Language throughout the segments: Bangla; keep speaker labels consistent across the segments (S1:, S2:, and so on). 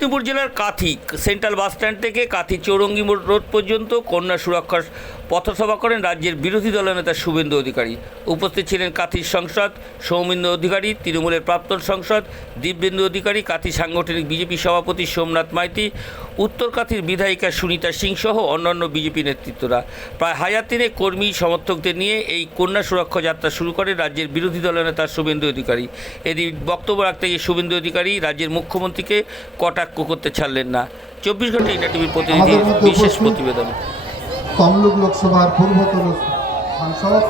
S1: মেদিনীপুর জেলার কাথি সেন্ট্রাল বাস স্ট্যান্ড থেকে কাথি চৌরঙ্গি রোড পর্যন্ত কন্যা সুরক্ষার পথসভা করেন রাজ্যের বিরোধী দলনেতা শুভেন্দু অধিকারী। উপস্থিত ছিলেন কাথির সংসদ সৌমিন্দ অধিকারী তৃণমূলের প্রাক্তন সংসদ দিব্যেন্দু অধিকারী কাথি সাংগঠনিক বিজেপি সভাপতি সোমনাথ মাইতি উত্তর কাথির বিধায়িকা সুনিতা সিং সহ অন্যান্য বিজেপি নেতৃত্বরা। প্রায় হাজার তিনে কর্মী সমর্থকদের নিয়ে এই কন্যা সুরক্ষা যাত্রা শুরু করে রাজ্যের বিরোধী দলনেতা শুভেন্দু অধিকারী। এদিন বক্তব্য রাখতে গিয়ে শুভেন্দু অধিকারী রাজ্যের মুখ্যমন্ত্রীকে কটাক্ষ করতে ছাড়লেন না। চব্বিশ ঘণ্টা ইন্ডিয়া টিভির প্রতিনিধি বিশেষ প্রতিবেদন।
S2: তমলুক লোকসভার পূর্বতন সাংসদ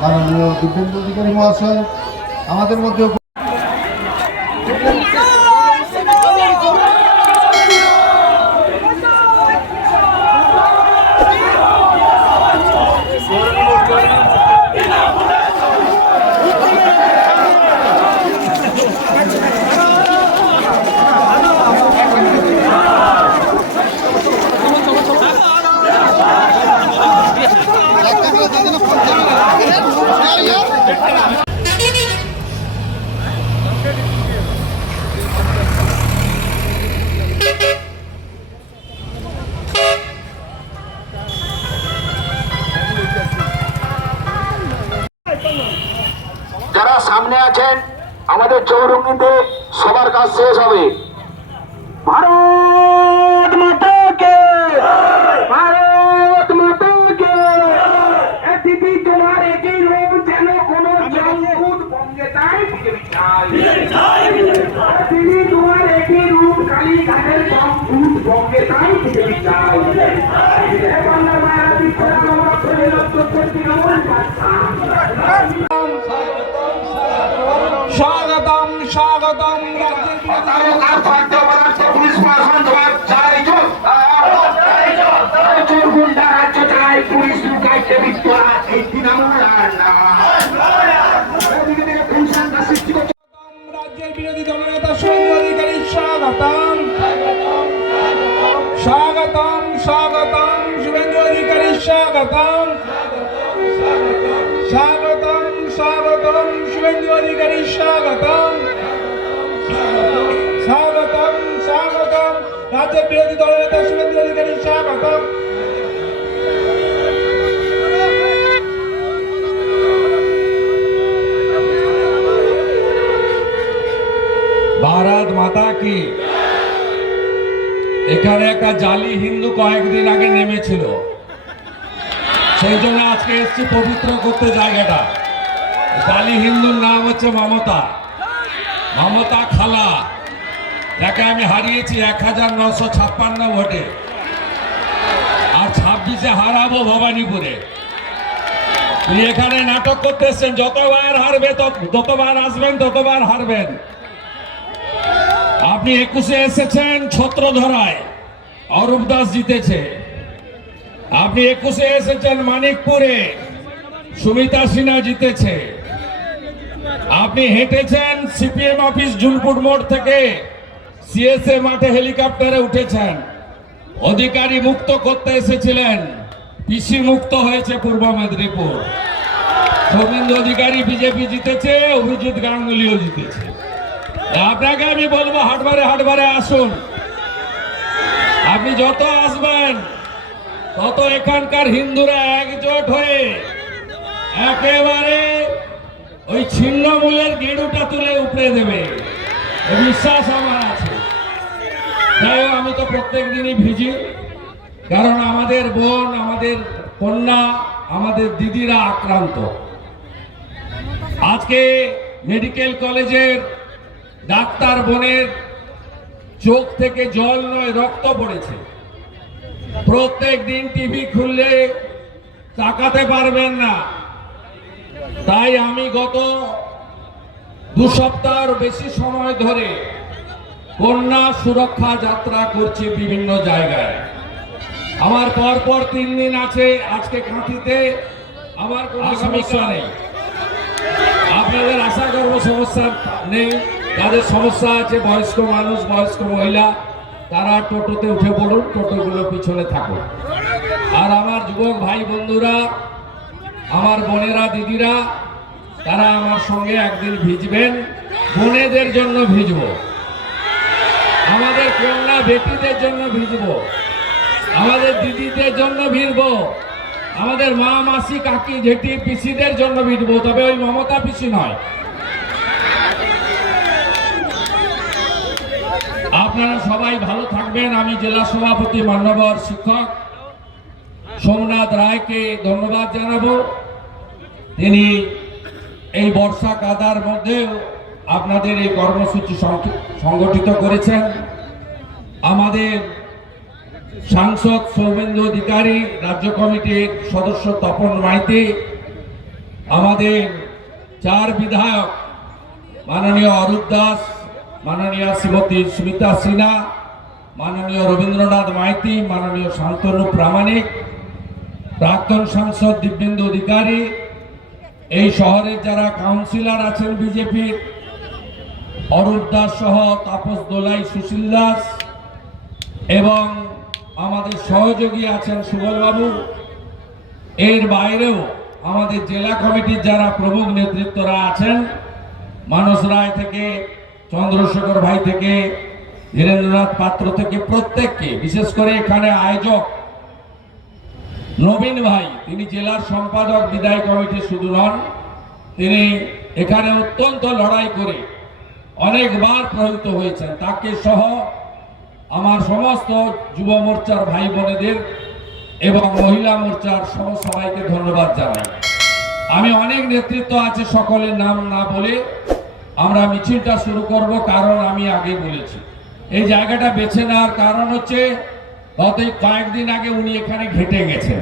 S2: মাননীয় দিব্যেন্দু অধিকারী মহাশয় আমাদের মধ্যে
S3: সামনে আছেন আমাদের চৌরঙ্গিতে সবার কাজ শেষ হবে। ভারত মাতাকে ভারত মাতাকে এ দিদি তোমার একই রূপ যেন কোন জঙ্গুদ বঙ্গে তাই দিদি তোমার একই রূপ কালী ঘাটের জঙ্গুদ বঙ্গে তাই বিজেপি চাই। বাংলা মায়ের অত্যন্ত তৃণমূল
S4: স্বাগতম।
S3: পুলিশ প্রশাসন জবাব চাই চোর গুন্ডা রাজ্য চাই পুলিশ লুকাইতে বিদ্যা এই না।
S4: রাজ্যের বিরোধী দলনেতা শুভেন্দু অধিকারী স্বাগতম ভারত মাতা কি? এখানে একটা জালি হিন্দু কয়েকদিন আগে নেমেছিল। সেই জন্য আজকে এসছি পবিত্র করতে জায়গাটা। জালি হিন্দুর নাম হচ্ছে মমতা। মমতা খালা। যাকে আমি হারিয়েছি এক হাজার নশো ছাপ্পান্ন ভোটে। আর ছাব্বিশে হারাবো ভবানীপুরে। এখানে নাটক করতে এসছেন, যতবার হারবে যতবার আসবেন, ততবার হারবেন। আপনি একুশে এসেছেন ছত্র ধরায় অরূপ দাস জিতেছে। আপনি একুশে এসেছেন মানিকপুরে। সুমিতা সিনহা জিতেছে। আপনি হেঁটেছেন সিপিএম অফিস জুনপুর মোড় থেকে। সিএসএ মাঠে হেলিকপ্টারে উঠেছেন। অধিকারী মুক্ত করতে এসেছিলেন। পিসি মুক্ত হয়েছে পূর্ব মেদিনীপুর। শুভেন্দু অধিকারী বিজেপি জিতেছে, অভিজিৎ গাঙ্গুলিও জিতেছে। আপনাকে আমি বলব, হাটবারে হাটবারে আসুন। আপনি যত আসবেন, তত এখানকার হিন্দুরা একজোট হয়ে একেবারে ওই ছিন্নমূলের গেড়ুটা তুলে উপড়ে দেবে। বিশ্বাস আমার। হোক, আমি তো প্রত্যেক দিনই ভিজি। কারণ আমাদের বোন আমাদের কন্যা আমাদের দিদিরা আক্রান্ত। আজকে মেডিকেল কলেজের ডাক্তার বোনের চোখ থেকে জল নয় রক্ত পড়েছে। প্রত্যেক দিন টিভি খুললে তাকাতে পারবেন না। তাই আমি গত দু সপ্তাহের বেশি সময় ধরে কন্যা সুরক্ষা যাত্রা করছি বিভিন্ন জায়গায়। আমার পরপর তিন দিন আছে আজকে কাঁথিতে। আমার কোনো সমস্যা নেই। আপনাদের আশা করব সমস্যা নেই। যাদের সমস্যা আছে বয়স্ক মানুষ বয়স্ক মহিলা তারা টোটোতে উঠে পড়ুন টোটোগুলো পিছনে থাকুন। আর আমার যুবক ভাই বন্ধুরা আমার বোনেরা দিদিরা তারা আমার সঙ্গে একদিন ভিজবেন। বোনেদের জন্য ভিজবো। আমাদের না বেটিদের জন্য ভিজবো। আমাদের দিদিদের জন্য ভিড়বো আমাদের মা, মাসি, কাকি, জেঠি, পিসিদের জন্য ভিড়বো তবে ওই মমতা পিসি নয়। আপনারা সবাই ভালো থাকবেন। আমি জেলা সভাপতি, মান্যবর শিক্ষক সোমনাথ রায়কে ধন্যবাদ জানাব। তিনি এই বর্ষা কাদার মধ্যেও আপনাদের এই কর্মসূচি সংগঠিত করেছেন। আমাদের সাংসদ সৌমেন্দ্র অধিকারী রাজ্য কমিটির সদস্য তপন মাইতি, আমাদের চার বিধায়ক মাননীয় অরূপ দাস, মাননীয় শ্রীমতী সুমিতা সিনহা, মাননীয় রবীন্দ্রনাথ মাইতি, মাননীয় শান্তনু প্রামাণিক, প্রাক্তন সাংসদ দিব্যেন্দু অধিকারী, এই শহরের যারা কাউন্সিলর আছেন বিজেপির, অরূপ দাস সহ তাপস দোলাই, সুশীল দাস এবং আমাদের সহযোগী আছেন সুবলবাবু। এর বাইরেও আমাদের জেলা কমিটির যারা প্রমুখ নেতৃত্বরা আছেন, মানস রায় থেকে, চন্দ্রশেখর ভাই থেকে, ধীরেন্দ্রনাথ পাত্র থেকে প্রত্যেককে, বিশেষ করে এখানে আয়োজক নবীন ভাই, তিনি জেলার সম্পাদক, বিদায় কমিটি শুধু নন, তিনি এখানে অত্যন্ত লড়াই করে অনেকবার প্রহিত হয়েছেন। তাকে সহ আমার সমস্ত যুব মোর্চার ভাই বোনেদের এবং মহিলা মোর্চার সহ সবাইকে ধন্যবাদ জানাই। আমি অনেক নেতৃত্ব আছে সকলের নাম না বলে আমরা মিছিলটা শুরু করব, কারণ আমি আগে বলেছি। এই জায়গাটা বেছে নেওয়ার কারণ হচ্ছে, গত কয়েকদিন আগে উনি এখানে ঘেটে গেছেন।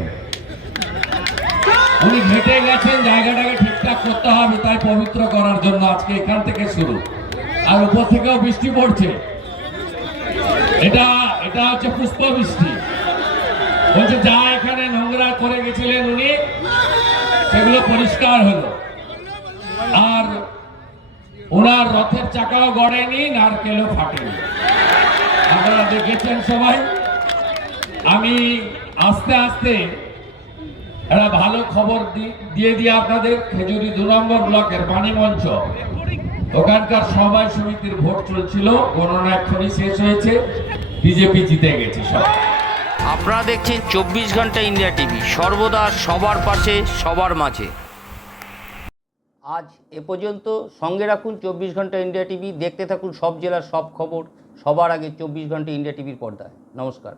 S4: উনি ঘেটে গেছেন, জায়গাটাকে ঠিকঠাক করতে হবে, তাই পবিত্র করার জন্য আজকে এখান থেকে শুরু। আর উপর থেকেও বৃষ্টি পড়ছে। এটা এটা হচ্ছে পুষ্প বৃষ্টি বলছে যা এখানে নোংরা করে গেছিলেন উনি, সেগুলো পরিষ্কার হলো। আর ওনার রথের চাকাও গড়েনি, নারকেলও ফাটেনি। আপনারা দেখেছেন সবাই, আমি আস্তে আস্তে একটা ভালো খবর দিয়ে দিয়ে আপনাদের। খেজুরি দু নম্বর ব্লকের বাণী মঞ্চ ওখানকার সবাই সমিতির ভোট চলছিল গণনা এক্ষুনি শেষ হয়েছে বিজেপি জিতে গেছে সব।
S1: আপনারা দেখছেন চব্বিশ ঘণ্টা ইন্ডিয়া টিভি সর্বদা সবার পাশে সবার মাঝে। আজ এ পর্যন্ত সঙ্গে রাখুন চব্বিশ ঘণ্টা ইন্ডিয়া টিভি দেখতে থাকুন সব জেলার সব খবর সবার আগে চব্বিশ ঘণ্টা ইন্ডিয়া টিভির পর্দায়। নমস্কার।